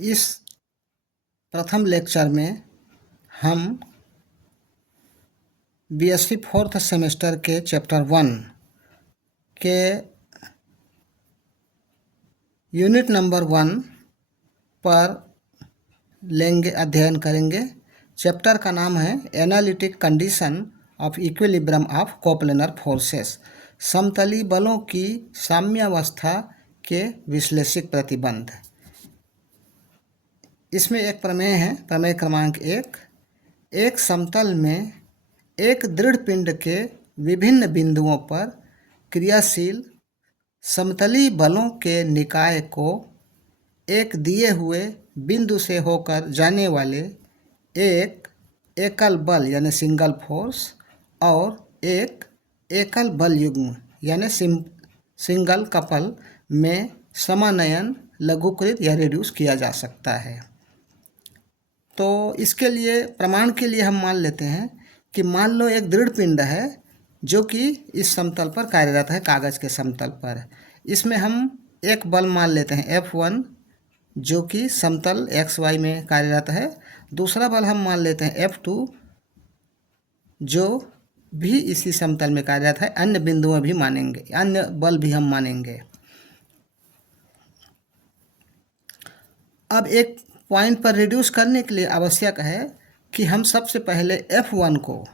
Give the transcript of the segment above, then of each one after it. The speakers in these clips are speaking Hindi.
इस प्रथम लेक्चर में हम बीएससी फोर्थ सेमेस्टर के चैप्टर 1 के यूनिट नंबर 1 पर अध्ययन करेंगे। चैप्टर का नाम है analytic condition of equilibrium of coplanar forces, समतली बलों की साम्यावस्था के विश्लेषिक प्रतिबंध। इसमें एक प्रमेय है, प्रमेय क्रमांक 1। एक समतल में एक दृढ़ पिंड के विभिन्न बिंदुओं पर क्रियाशील समतली बलों के निकाय को एक दिए हुए बिंदु से होकर जाने वाले एक एकल बल यानी सिंगल फोर्स और एक एकल बल युग्म यानी सिंगल कपल में समानयन लघुकृत या रिड्यूस किया जा सकता है। तो इसके लिए प्रमाण के लिए हम मान लेते हैं कि मान लो एक दृढ़ पिंड है जो कि इस समतल पर कार्यरत है, कागज़ के समतल पर। इसमें हम एक बल मान लेते हैं F1 जो कि समतल XY में कार्यरत है। दूसरा बल हम मान लेते हैं F2 जो भी इसी समतल में कार्यरत है। अन्य बिंदुओं भी मानेंगे, अन्य बल भी हम मानेंगे। अब एक पॉइंट पर रिड्यूस करने के लिए आवश्यक है कि हम सबसे पहले F1 को,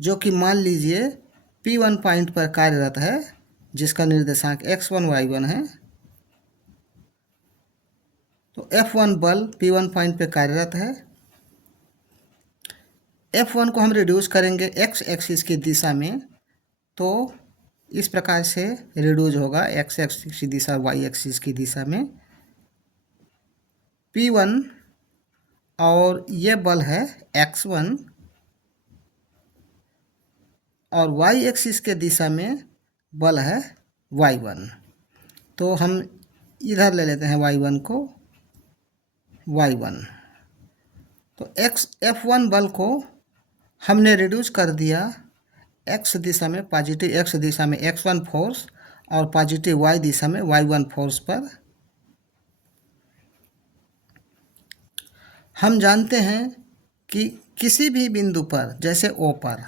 जो कि मान लीजिए P1 पॉइंट पर कार्यरत है जिसका निर्देशांक x1 y1 है, तो F1 बल P1 पॉइंट पर कार्यरत है। F1 को हम रिड्यूस करेंगे x एक्सिस की दिशा में, तो इस प्रकार से रिड्यूस होगा x एक्सिस की दिशा y एक्सिस की दिशा में। P1 और ये बल है x1 और y एक्सिस के दिशा में बल है y1। तो हम इधर ले लेते हैं y1 को, y1। तो F1 बल को हमने रिड्यूस कर दिया x दिशा में, पॉजिटिव x दिशा में x1 फोर्स और पॉजिटिव y दिशा में y1 फोर्स पर। हम जानते हैं कि किसी भी बिंदु पर, जैसे O पर,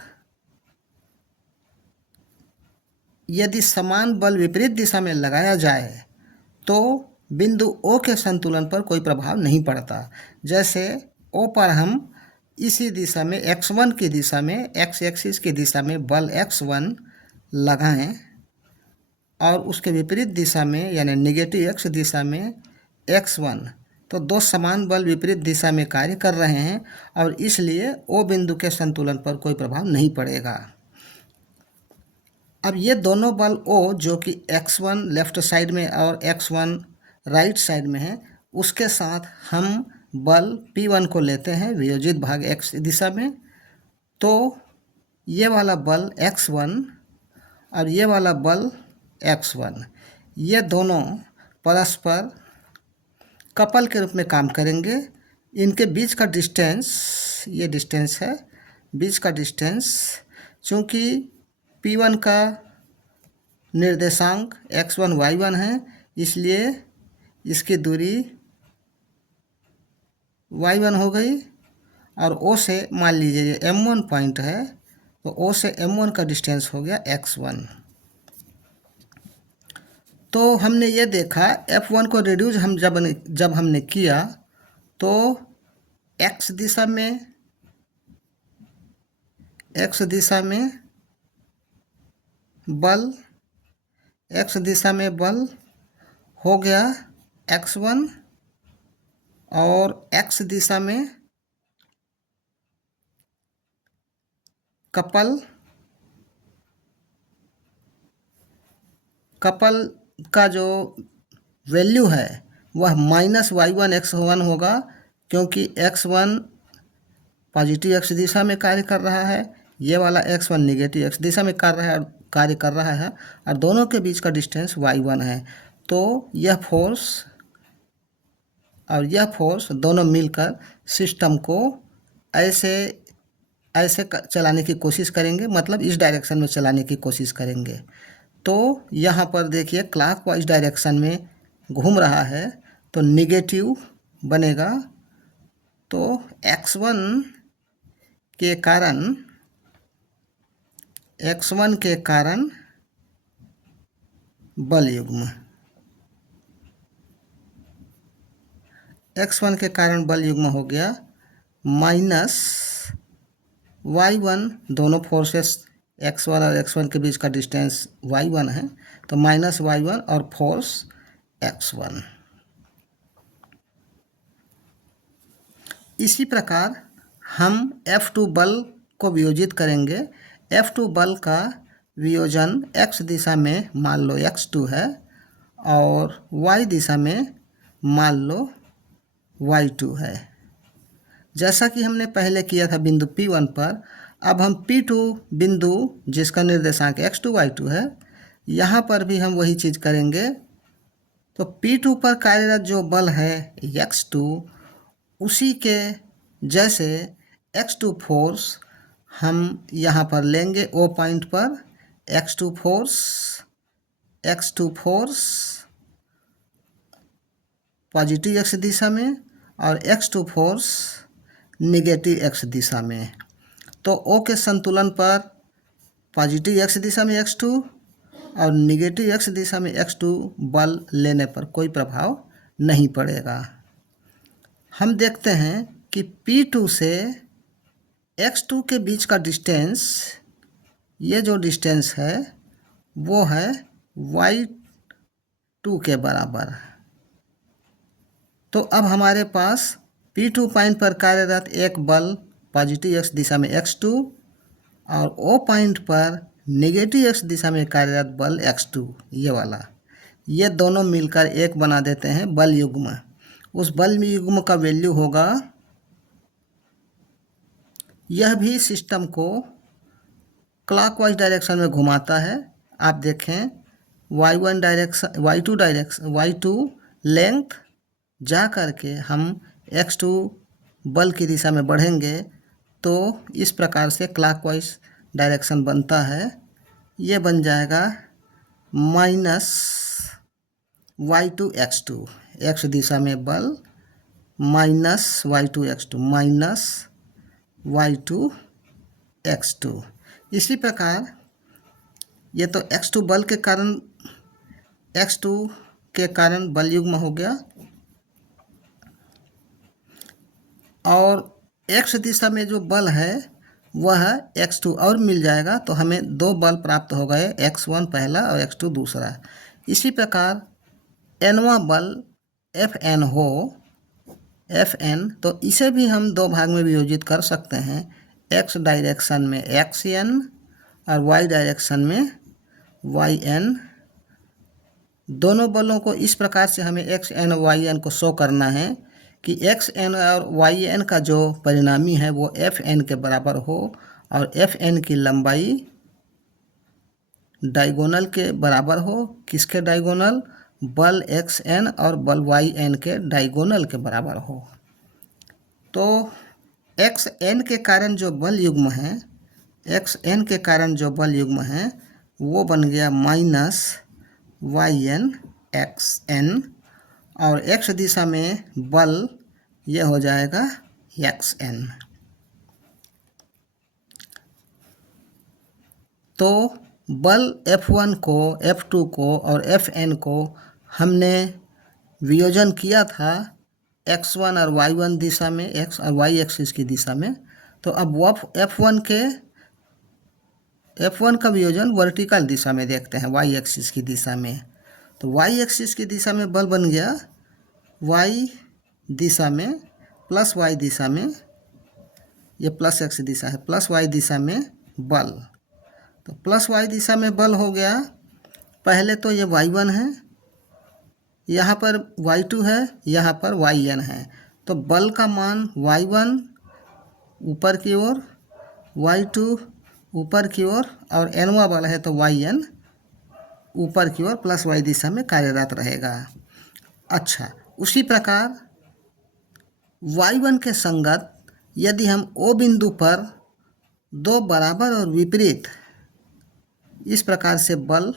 यदि समान बल विपरीत दिशा में लगाया जाए तो बिंदु O के संतुलन पर कोई प्रभाव नहीं पड़ता। जैसे O पर हम इसी दिशा में x1 की दिशा में, x एक्सिस की दिशा में बल x1 लगाएं और उसके विपरीत दिशा में यानी नेगेटिव x दिशा में x1, तो दो समान बल विपरीत दिशा में कार्य कर रहे हैं और इसलिए O बिंदु के संतुलन पर कोई प्रभाव नहीं पड़ेगा। अब ये दोनों बल O जो कि x1 लेफ्ट साइड में और x1 राइट साइड में है, उसके साथ हम बल P1 को लेते हैं वियोजित भाग x दिशा में। तो ये वाला बल x1 और ये वाला बल x1, ये दोनों परस्पर कपल के रूप में काम करेंगे। इनके बीच का डिस्टेंस, ये डिस्टेंस है, बीच का डिस्टेंस, चूँकि P1 का निर्देशांक x1 y1 है, इसलिए इसकी दूरी y1 हो गई। और O से मान लीजिए ये M1 पॉइंट है, तो O से M1 का डिस्टेंस हो गया x1। तो हमने ये देखा F1 को रिड्यूस हम जब हमने किया तो x दिशा में बल, x दिशा में बल हो गया x1 और x दिशा में कपल का जो वैल्यू है वह -y1 x1 होगा, क्योंकि x1 पॉजिटिव x दिशा में कार्य कर रहा है, ये वाला x1 नेगेटिव x दिशा में कार्य कर रहा है और दोनों के बीच का डिस्टेंस y1 है। तो यह फोर्स और यह फोर्स दोनों मिलकर सिस्टम को ऐसे चलाने की कोशिश करेंगे, मतलब इस डायरेक्शन में चलाने की कोशिश करेंगे। तो यहाँ पर देखिए क्लॉकवाइज डायरेक्शन में घूम रहा है, तो नेगेटिव बनेगा तो x1 के कारण बल युग्म, x1 के कारण बल युग्म हो गया माइनस y1, दोनों फोर्सेस x1 और x1 के बीच का डिस्टेंस y1 है, तो माइनस y1 और फोर्स x1। इसी प्रकार हम F2 बल को वियोजित करेंगे। F2 बल का वियोजन x दिशा में मान लो x2 है और y दिशा में मान लो y2 है। जैसा कि हमने पहले किया था बिंदु P1 पर, अब हम P2 बिंदु जिसका निर्देशांक x2 y2 है, यहाँ पर भी हम वही चीज़ करेंगे। तो P2 पर कार्यरत जो बल है x2, उसी के जैसे x2 फोर्स हम यहाँ पर लेंगे O पॉइंट पर। x2 फोर्स पॉजिटिव x दिशा में और x2 फोर्स निगेटिव x दिशा में। तो O के संतुलन पर पॉजिटिव x दिशा में x2 और निगेटिव x दिशा में x2 बल लेने पर कोई प्रभाव नहीं पड़ेगा। हम देखते हैं कि P2 से x2 के बीच का डिस्टेंस, ये जो डिस्टेंस है वो है y2 के बराबर। तो अब हमारे पास P2 पॉइंट पर कार्यरत एक बल पॉजिटिव x दिशा में x2 और O पॉइंट पर नेगेटिव x दिशा में कार्यरत बल x2, ये वाला, ये दोनों मिलकर एक बना देते हैं बल युग्म। उस बल युग्म का वैल्यू होगा, यह भी सिस्टम को क्लॉकवाइज डायरेक्शन में घुमाता है। आप देखें y1 डायरेक्शन, y2 लेंथ जा करके हम x2 बल की दिशा में बढ़ेंगे तो इस प्रकार से क्लॉकवाइज डायरेक्शन बनता है। ये बन जाएगा माइनस y2 x2, x दिशा में बल minus y2 x2 minus y2 x2। इसी प्रकार ये तो x2 बल के कारण, x2 के कारण बल युग्म हो गया और x दिशा में जो बल है वह x2 और मिल जाएगा, तो हमें दो बल प्राप्त हो गए, x1 पहला और x2 दूसरा। इसी प्रकार nवां बल Fn हो, Fn, तो इसे भी हम दो भाग में वियोजित कर सकते हैं, x डायरेक्शन में xn और y डायरेक्शन में yn। दोनों बलों को इस प्रकार से हमें xn और yn को शो करना है कि xn और yn का जो परिणामी है वो Fn के बराबर हो और Fn की लंबाई डायगोनल के बराबर हो। किसके डायगोनल? बल xn और बल yn के डायगोनल के बराबर हो। तो xn के कारण जो बल युग्म है, xn के कारण जो बल युग्म है वो बन गया माइनस yn xn और x दिशा में बल ये हो जाएगा xn। तो बल F1 को, F2 को और Fn को हमने वियोजन किया था x1 और y1 दिशा में, x और y एक्सिस की दिशा में। तो अब F1 का वियोजन वर्टिकल दिशा में देखते हैं, y एक्सिस की दिशा में। तो y एक्सिस की दिशा में बल बन गया y दिशा में प्लस y दिशा में, ये प्लस x दिशा है, प्लस y दिशा में बल। तो प्लस y दिशा में बल हो गया, पहले तो ये y1 है, यहाँ पर y2 है, यहाँ पर yn है। तो बल का मान y1 ऊपर की ओर, y2 ऊपर की ओर और nवां बल है तो yn ऊपर की ओर प्लस y दिशा में कार्यरत रहेगा। अच्छा, उसी प्रकार y1 के संगत यदि हम O बिंदु पर दो बराबर और विपरीत इस प्रकार से बल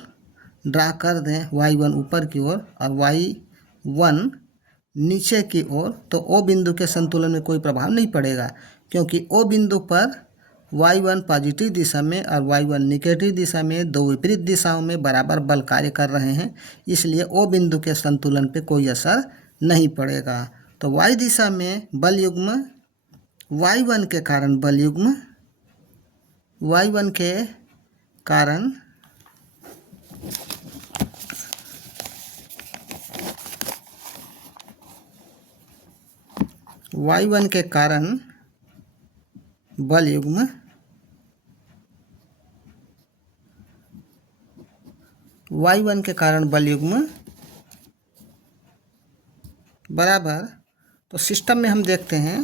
ड्रा कर दें, y1 ऊपर की ओर और y1 नीचे की ओर, तो ओ बिंदु के संतुलन में कोई प्रभाव नहीं पड़ेगा, क्योंकि ओ बिंदु पर y1 पॉजिटिव दिशा में और y1 निगेटिव दिशा में, दो विपरीत दिशाओं में बराबर बल कार्य कर रहे हैं, इसलिए ओ बिंदु के संतुलन पे कोई असर नहीं पड़ेगा। तो y दिशा में बल युग्म y1 के कारण बल युग्म y1 के कारण y1 के कारण बल युग्म y1 के कारण बल युग्म बराबर, तो सिस्टम में हम देखते हैं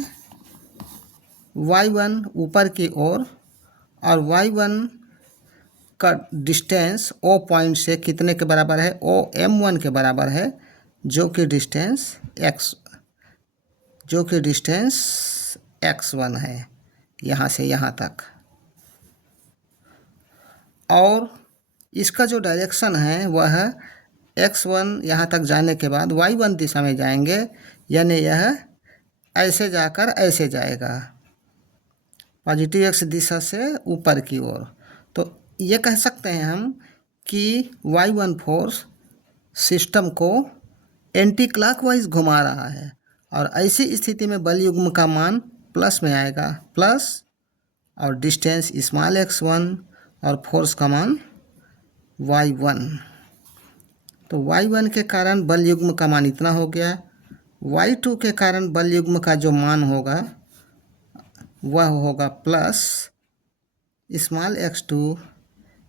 y1 ऊपर की ओर और y1 का डिस्टेंस ओ पॉइंट से कितने के बराबर है, ओ m1 के बराबर है, जो कि डिस्टेंस x1 है यहाँ से यहाँ तक। और इसका जो डायरेक्शन है वह x1 यहाँ तक जाने के बाद y1 दिशा में जाएंगे, यानी यह ऐसे जाकर ऐसे जाएगा, पॉजिटिव x दिशा से ऊपर की ओर। तो ये कह सकते हैं हम कि y1 फोर्स सिस्टम को एंटी क्लॉकवाइज घुमा रहा है, और ऐसी स्थिति में बल युग्म का मान प्लस में आएगा, प्लस और डिस्टेंस स्मॉल x1 और फोर्स का मान y1। तो y1 के कारण बल युग्म का मान इतना हो गया। y2 के कारण बल युग्म का जो मान होगा वह होगा plus small x2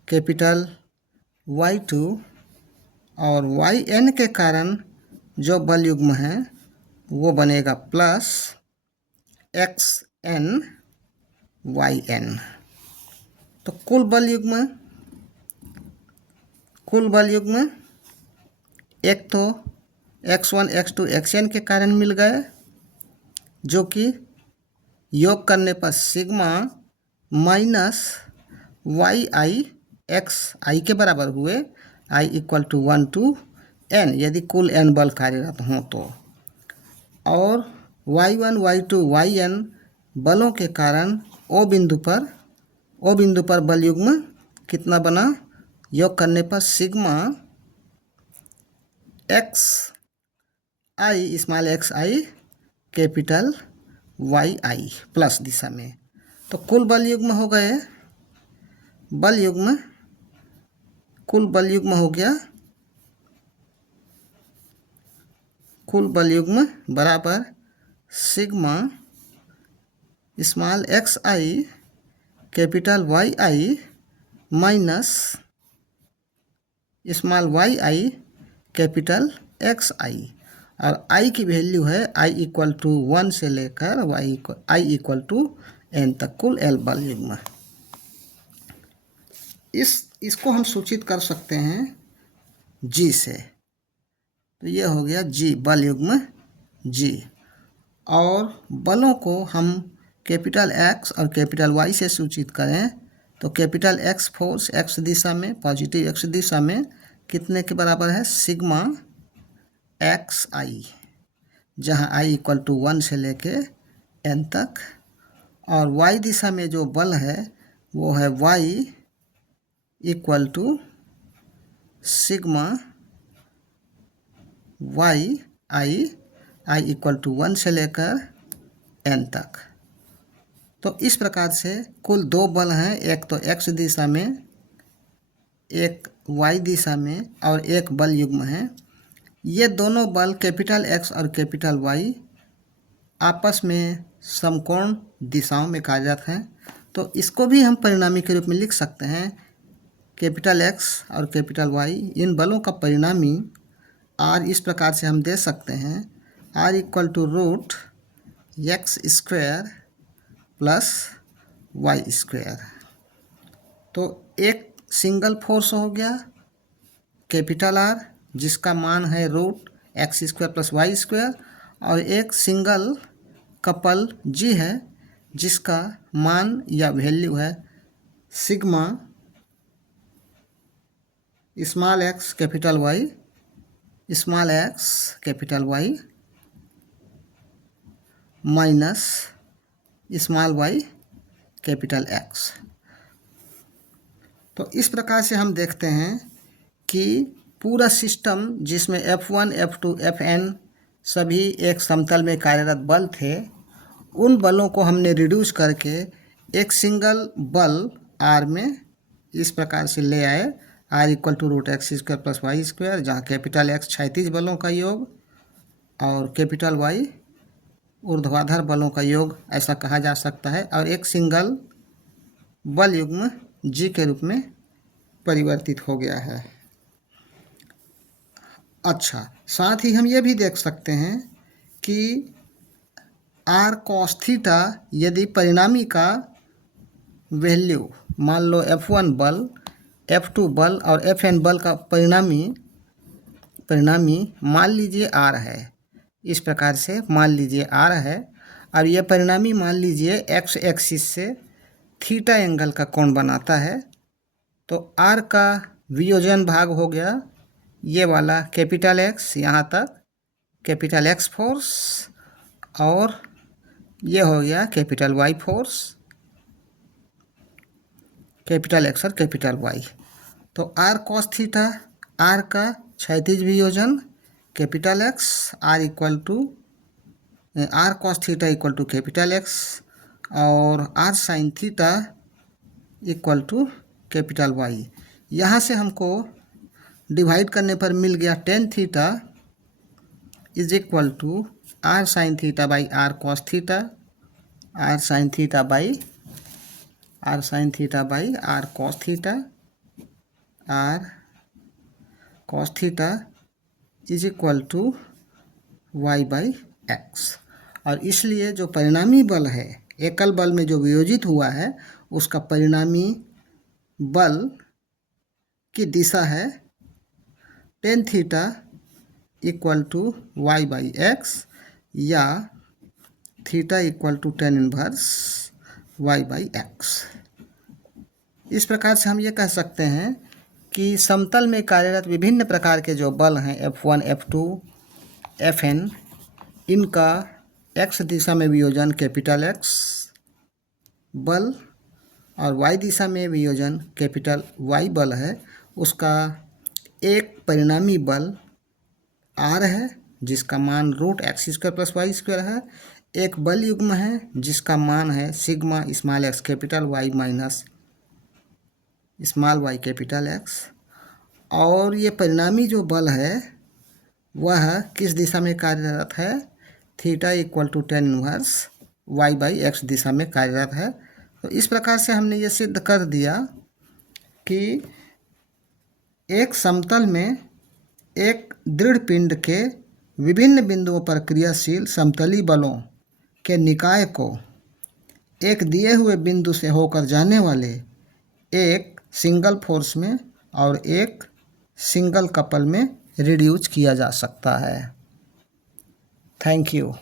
capital y2, और yn के कारण जो बल युग्म है वो बनेगा प्लस xn yn। तो कुल बल युग्म एक तो x1 x2 xn के कारण मिल गए, जो कि योग करने पर सिग्मा माइनस वाई आई एक्स आई के बराबर हुए, i = 1 to n यदि कुल n बल कार्यरत हों तो। और y1 y2 yn बलों के कारण ओ बिंदु पर बल युग्म कितना बना, योग करने पर sigma x i small x I capital Y i plus दिशा में। तो कुल बल युग्म हो गए, कुल बल युग्म हो गया, कुल बल युग्म बराबर sigma small x I capital Y I minus small Y I capital x I, और i की वैल्यू है i = 1 से लेकर i = n तक कुल L बल युग्म। इसको हम सूचित कर सकते हैं G से। तो ये हो गया G बल युग्म G। और बलों को हम कैपिटल X और कैपिटल Y से सूचित करें तो कैपिटल X फोर्स X दिशा में, पॉजिटिव X दिशा में कितने के बराबर है, सिग्मा XI, जहाँ i = 1 से लेके n तक। और y दिशा में जो बल है वो है y = सिग्मा YI, i = 1 से लेकर n तक। तो इस प्रकार से कुल दो बल हैं, एक तो x दिशा में, एक y दिशा में, और एक बल युग्म है। ये दोनों बल कैपिटल X और कैपिटल Y आपस में समकोण दिशाओं में कार्यरत हैं। तो इसको भी हम परिणामी के रूप में लिख सकते हैं, कैपिटल X और कैपिटल Y इन बलों का परिणामी R इस प्रकार से हम दे सकते हैं, R = √x² + y²। तो एक सिंगल फोर्स हो गया कैपिटल R जिसका मान है √x² + y², और एक सिंगल कपल G है जिसका मान या वैल्यू है sigma small x capital Y minus small Y capital X. तो इस प्रकार से हम देखते हैं कि पूरा सिस्टम जिसमें F1, F2, Fn सभी एक समतल में कार्यरत बल थे, उन बलों को हमने रिड्यूस करके एक सिंगल बल R में इस प्रकार से ले आए, R equal to root X square plus Y square, जहाँ कैपिटल X क्षैतिज बलों का योग और कैपिटल Y ऊर्ध्वाधर बलों का योग ऐसा कहा जा सकता है, और एक सिंगल बल युग्म G के रूप में परिवर्तित हो गया है। अच्छा, साथ ही हम ये भी देख सकते हैं कि R cos थीटा यदि परिणामी का वैल्यू मान लो F1 बल, F2 बल और Fn बल का परिणामी मान लीजिए R है, इस प्रकार से मान लीजिए R है, और यह परिणामी मान लीजिए एक्स एक्सिस से थीटा एंगल का कोण बनाता है, तो R का वियोजन भाग हो गया ये वाला कैपिटल X, यहाँ तक कैपिटल X फोर्स, और ये हो गया capital Y force, capital X और कैपिटल Y। तो R cos थीटा, R का क्षैतिज वियोजन capital X, R cos theta equal to capital X, और R sin theta equal to capital Y। यहाँ से हमको डिवाइड करने पर मिल गया tan theta is equal to R sin theta by R cos theta, R sin theta by R cos theta, R cos theta is equal to Y by x. और इसलिए जो परिणामी बल है, एकल बल में जो वियोजित हुआ है, उसका परिणामी बल की दिशा है tan theta equal to Y by X, या theta equal to tan inverse Y by X. इस प्रकार से हम ये कह सकते हैं कि समतल में कार्यरत विभिन्न प्रकार के जो बल हैं F1, F2, Fn, इनका x दिशा में वियोजन कैपिटल X बल और y दिशा में वियोजन कैपिटल Y बल है, उसका एक परिणामी बल R है जिसका मान root X square plus Y square है, एक बल युग्म है जिसका मान है sigma small X capital Y minus small Y capital X, और ये परिणामी जो बल है वह किस दिशा में कार्यरत है, theta equal to tan inverse Y by X दिशा में कार्यरत है। तो इस प्रकार से हमने ये सिद्ध कर दिया कि एक समतल में एक दृढ़ पिंड के विभिन्न बिंदुओं पर क्रियाशील समतली बलों के निकाय को एक दिए हुए बिंदु से होकर जाने वाले एक सिंगल फोर्स में और एक सिंगल कपल में रिड्यूस किया जा सकता है। Thank you.